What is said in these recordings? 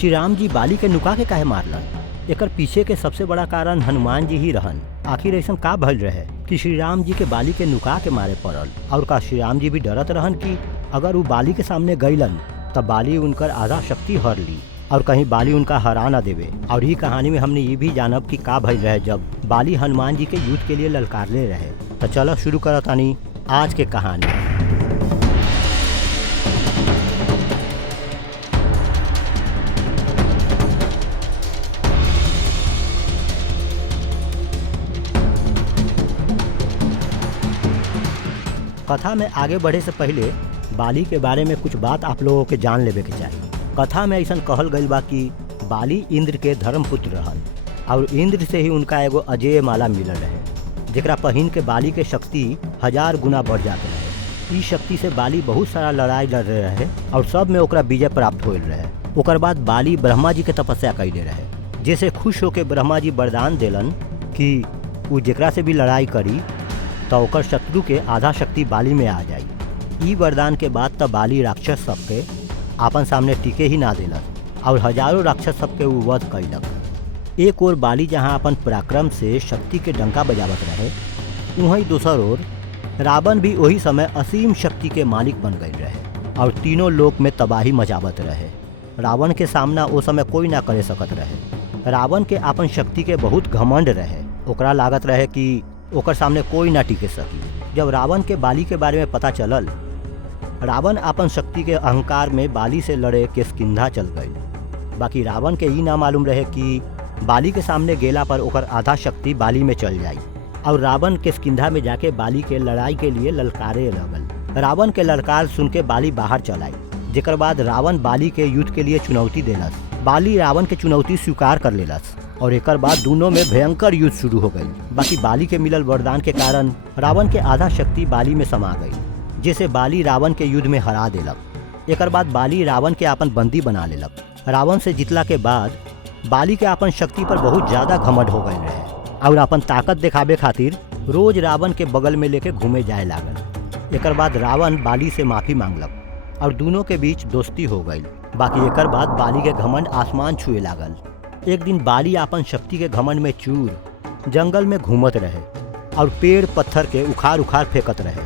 श्री राम जी बाली के नुका के काहे मारलन? एकर पीछे के सबसे बड़ा कारण हनुमान जी ही रहन। आखिर ऐसा का भइल रहे कि श्री राम जी के बाली के नुका के मारे पड़ल? और का श्री राम जी भी डरत रहन कि अगर वो बाली के सामने गईलन तब बाली उनकर आधा शक्ति हर ली और कहीं बाली उनका हरा ना देवे। और ये कहानी में हमने ये भी जानब कि का भइल रहे जब बाली हनुमान जी के युद्ध के लिए ललकारले रहे। तो चलो शुरू करतानी आज के कहानी। कथा में आगे बढ़े से पहले बाली के बारे में कुछ बात आप लोगों के जान लेवे के चाहिए। कथा में ऐसा कहल गई बा कि बाली इंद्र के धर्मपुत्र रहन और इंद्र से ही उनका एगो अजेय माला मिलल रहे जेकरा पहिन के बाली के शक्ति 1000 गुना बढ़ जाते रहे। इस शक्ति से बाली बहुत सारा लड़ाई लड़ रहे और सब में ओकरा विजय प्राप्त होल रहे। ओकर बाद बाली ब्रह्मा जी के तपस्या कैले रहे, जैसे खुश होकर ब्रह्मा जी वरदान देलन कि वो जेकरा से भी लड़ाई करी तो ओकर शत्रु के आधा शक्ति बाली में आ जाई। ई वरदान के बाद तब बाली राक्षस सबके आपन सामने टिके ही ना देलक और हजारों राक्षस सबके उ वध कैलक। एक ओर बाली जहाँ अपन पराक्रम से शक्ति के डंका बजावत रहे, वहीं दूसर ओर रावण भी वही समय असीम शक्ति के मालिक बन गए रहे और तीनों लोक में तबाही मचावत रहे। रावण के सामना ओ समय कोई ना करे सकत रहे। रावण के अपन शक्ति के बहुत घमंड रहे। ओकरा लागत रहे कि ओकर सामने कोई ना टिके सकी। जब रावण के बाली के बारे में पता चलल, रावण अपन शक्ति के अहंकार में बाली से लड़े किष्किंधा चल गई। बाकी रावण के ई ना मालूम रहे कि बाली के सामने गेला पर ओकर आधा शक्ति बाली में चल जाई और रावण किष्किंधा में जाके बाली के लड़ाई के लिए ललकारे लगल। रावण के ललकार सुन के बाली बाहर चल आई, जेकर बाद रावण बाली के युद्ध के लिए चुनौती देलस। बाली रावण के चुनौती स्वीकार कर लेलस और एक बाद दोनों में भयंकर युद्ध शुरू हो गई। बाकी बाली के मिलल वरदान के कारण रावण के आधा शक्ति बाली में समा गई, जिसे बाली रावण के युद्ध में हरा देलक। एक बाद बाली रावण के अपन बंदी बना लेलक। रावण से जीतला के बाद बाली के अपन शक्ति पर बहुत ज्यादा घमंड हो गए रहे और अपन ताकत दिखावे खातिर रोज रावण के बगल में लेके घूमे जाए लागल। एक बाद रावण बाली से माफी मांगलक और दोनों के बीच दोस्ती हो गई। बाकी एक बाद बाली के घमंड आसमान छुए लागल। एक दिन बाली अपन शक्ति के घमंड में चूर जंगल में घूमत रहे और पेड़ पत्थर के उखाड़ उखाड़ फेंकत रहे।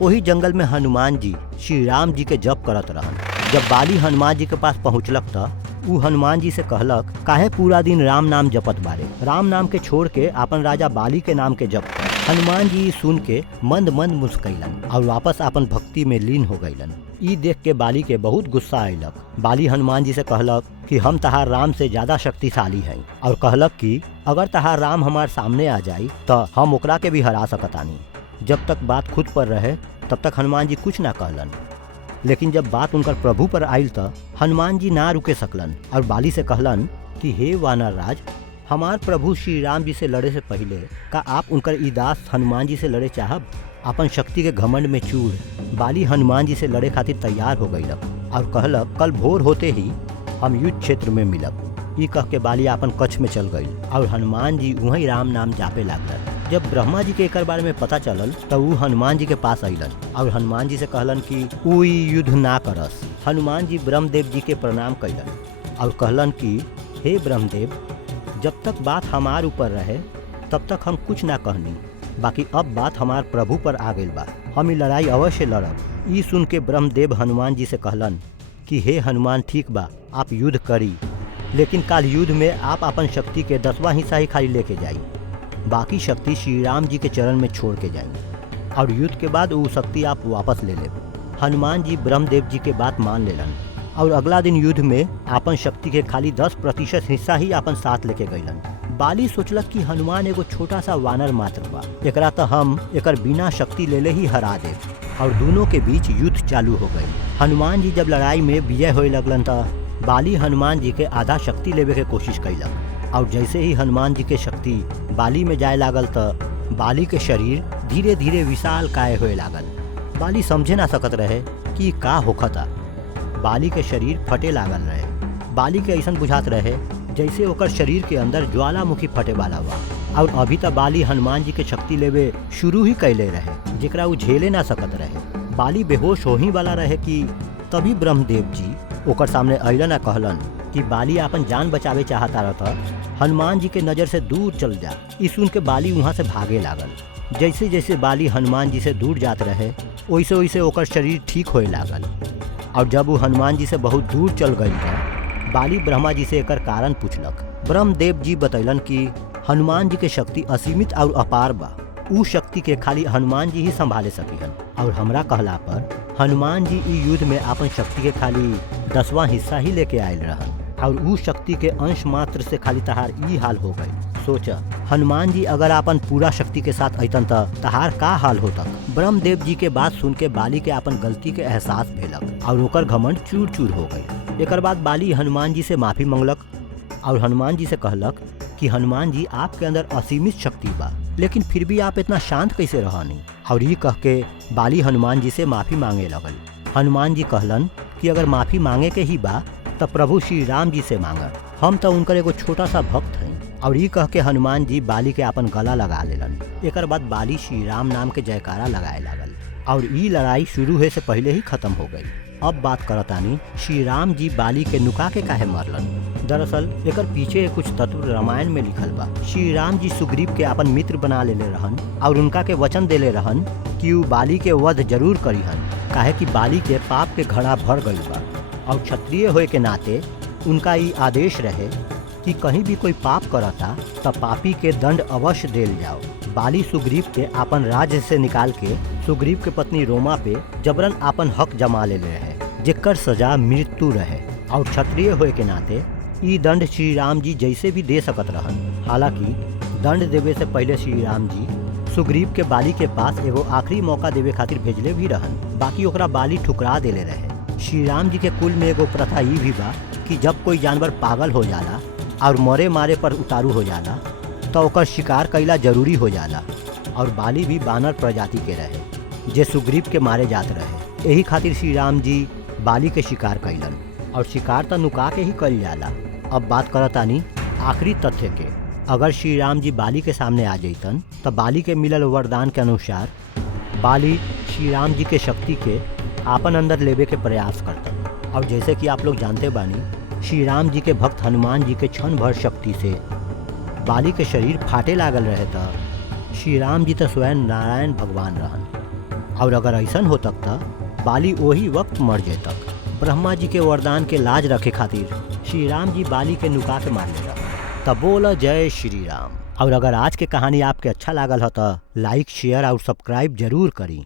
वही जंगल में हनुमान जी श्री राम जी के जप करत रहन। जब बाली हनुमान जी के पास पहुँचलक त ऊ हनुमान जी से कहलक, काहे पूरा दिन राम नाम जपत बारे? राम नाम के छोड़ के अपन राजा बाली के नाम के जप कर। हनुमान जी सुन के मंद मंद मुस्कैलन और वापस अपन भक्ति में लीन हो गईलन। ई देख के बाली के बहुत गुस्सा आयलक। बाली हनुमान जी से कहलक कि हम तहार राम से ज्यादा शक्तिशाली हैं और कहलक कि अगर तहार राम हमार सामने आ जाई तो हम ओकरा के भी हरा सकतानी। जब तक बात खुद पर रहे तब तक हनुमान जी कुछ ना कहलन, लेकिन जब बात उनकर प्रभु पर आयल तो हनुमान जी ना रुके सकलन और बाली से कहलन कि हे वानर राज, हमार प्रभु श्री राम जी से लड़े से पहले का आप उनकर ई दास हनुमान जी से लड़े चाहब? अपन शक्ति के घमंड में चूर बाली हनुमान जी से लड़े खातिर तैयार हो गईलक और कहलक, कल भोर होते ही हम युद्ध क्षेत्र में मिलब। ई कह के बाली अपन कच्छ में चल गई और हनुमान जी वहीं राम नाम जापे लागल। जब ब्रह्मा जी के एकर बारे में पता चलल तब वो हनुमान जी के पास अइलन और हनुमान जी से कहलन कि ऊ युद्ध ना करस। हनुमान जी ब्रह्मदेव जी के प्रणाम कैलन और कहलन कि हे ब्रह्मदेव, जब तक बात हमार ऊपर रहे तब तक हम कुछ ना कहनी, बाकी अब बात हमार प्रभु पर आ गई बा, हम ई लड़ाई अवश्य लड़ब। ई सुन के ब्रह्मदेव हनुमान जी से कहलन कि हे हनुमान, ठीक बा, आप युद्ध करी, लेकिन काल युद्ध में आप अपन शक्ति के 10वां हिस्सा ही खाली लेके जाई, बाकी शक्ति श्री राम जी के चरण में छोड़ के जाई और युद्ध के बाद वो शक्ति आप वापस ले ले। हनुमान जी ब्रह्मदेव जी के बात मान लेलन और अगला दिन युद्ध में अपन शक्ति के खाली 10% हिस्सा ही अपन साथ लेके गईलन। बाली सोचलक कि हनुमान एगो छोटा सा वानर मात्र बा, एकरा तो हम एकर बिना शक्ति लेले ही हरा दे और दोनों के बीच युद्ध चालू हो गई। हनुमान जी जब लड़ाई में विजय होए लगलन त बाली हनुमान जी के आधा शक्ति लेवे के कोशिश कैलक और जैसे ही हनुमान जी के शक्ति बाली में जाए लागल त बाली के शरीर धीरे धीरे विशाल काय होए लागल। बाली समझे ना सकत रहे कि का होखता। बाली के शरीर फटे लागल रहे। बाली के ऐसा बुझात रहे जैसे ओकर शरीर के अंदर ज्वालामुखी फटे वाला बा और अभी तक बाली हनुमान जी के शक्ति लेवे शुरू ही कैले रहे, जेकरा उ झेले ना सकत रहे। बाली बेहोश हो ही वाला रहे कि तभी ब्रह्मदेव जी ओकर सामने अइलन आ कहलन कि बाली अपन जान बचावे चाहता रहता, हनुमान जी के नज़र से दूर चल जा। ई सुन के बाली वहाँ से भागे लागल। जैसे जैसे बाली हनुमान जी से दूर जात रहे वैसे वैसे ओकर शरीर ठीक होए लागल। और जब वो हनुमान जी से बहुत दूर चल गई था, बाली ब्रह्मा जी से एकर कारण पूछलक। ब्रह्मदेव जी बतैलन कि हनुमान जी के शक्ति असीमित और अपार बा। उ शक्ति के खाली हनुमान जी ही संभाले सकीहन। और हमरा कहला पर हनुमान जी ई युद्ध में अपन शक्ति के खाली 10वां हिस्सा ही लेके आयल रहन। और उ शक्ति के अंश मात्र से खाली तहार ई हाल हो गई। सोचा, हनुमान जी अगर अपन पूरा शक्ति के साथ अइतन त तहार का हाल होता। ब्रह्मदेव जी के बात सुन के बाली के अपन गलती के एहसास भेलक और ओकर घमंड चूर चूर हो गई। एकर बाद बाली हनुमान जी से माफी मंगलक और हनुमान जी से कहलक कि हनुमान जी आपके अंदर असीमित शक्ति बा, लेकिन फिर भी आप इतना शांत कैसे रहनी। और ये कह के बाली हनुमान जी से माफी मांगे लगल। हनुमान जी कहलन कि अगर माफी मांगे के ही बा तब प्रभु श्री राम जी से मांगा, हम तो उनकर एगो छोटा सा भक्त हैं। और ये कह के हनुमान जी बाली के अपन गला लगा लेलन। एकर बाद बाली श्री राम नाम के जयकारा लगाए लागल और ई लड़ाई शुरू होए से पहले ही खत्म हो गई। अब बात करतानी श्री राम जी बाली के नुका के काहे मारलन। दरअसल एकर पीछे कुछ तत्व रामायण में लिखल बा। श्री राम जी सुग्रीव के अपन मित्र बना लेले रहन और उनका के वचन देले रहन कि उ बाली के वध जरूर करीहन, काहे कि बाली के पाप के घड़ा भर गई बा। और क्षत्रिय होए के नाते उनका ई आदेश रहे कि कहीं भी कोई पाप करता तब पापी के दंड अवश्य देल जाओ। बाली सुग्रीव के अपन राज्य से निकाल के सुग्रीव के पत्नी रोमा पे जबरन अपन हक जमा ले रहे, जेकर सजा मृत्यु रहे। और क्षत्रिय होए के नाते ई दंड श्री राम जी जैसे भी दे सकत रहन। हालांकि दंड देवे से पहले श्री राम जी सुग्रीव के बाली के पास एगो आखिरी मौका देवे खातिर भेजले भी रहन, बाकी ओकरा बाली ठुकरा देले रहे। श्री राम जी के कुल में एगो प्रथा ई भी बा कि जब कोई जानवर पागल हो जाला और मरे मारे पर उतारू हो जाला तो ओकर शिकार कैला जरूरी हो जाला। और बाली भी बानर प्रजाति के रहे जे सुग्रीव के मारे जात रहे। यही खातिर श्री राम जी बाली के शिकार कैलन और शिकार तो नुका के ही कल जाला। अब बात करतानी आखिरी तथ्य के। अगर श्री राम जी बाली के सामने आ जैतन तो बाली के मिलल वरदान के अनुसार बाली श्री राम जी के शक्ति के आपन अंदर लेवे के प्रयास करतन। और जैसे कि आप लोग जानते बानी, श्री राम जी के भक्त हनुमान जी के क्षण भर शक्ति से बाली के शरीर फाटे लागल रहे था। श्री राम जी तो स्वयं नारायण भगवान रहन। और अगर ऐसा हो तक था बाली वही वक्त मर जेतक। ब्रह्मा जी के वरदान के लाज रखे खातिर श्री राम जी बाली के नुका के मार ले रहा। तब बोला जय श्री राम। और अगर आज के कहानी आपके अच्छा लागल हो तो लाइक शेयर और सब्सक्राइब जरूर करी।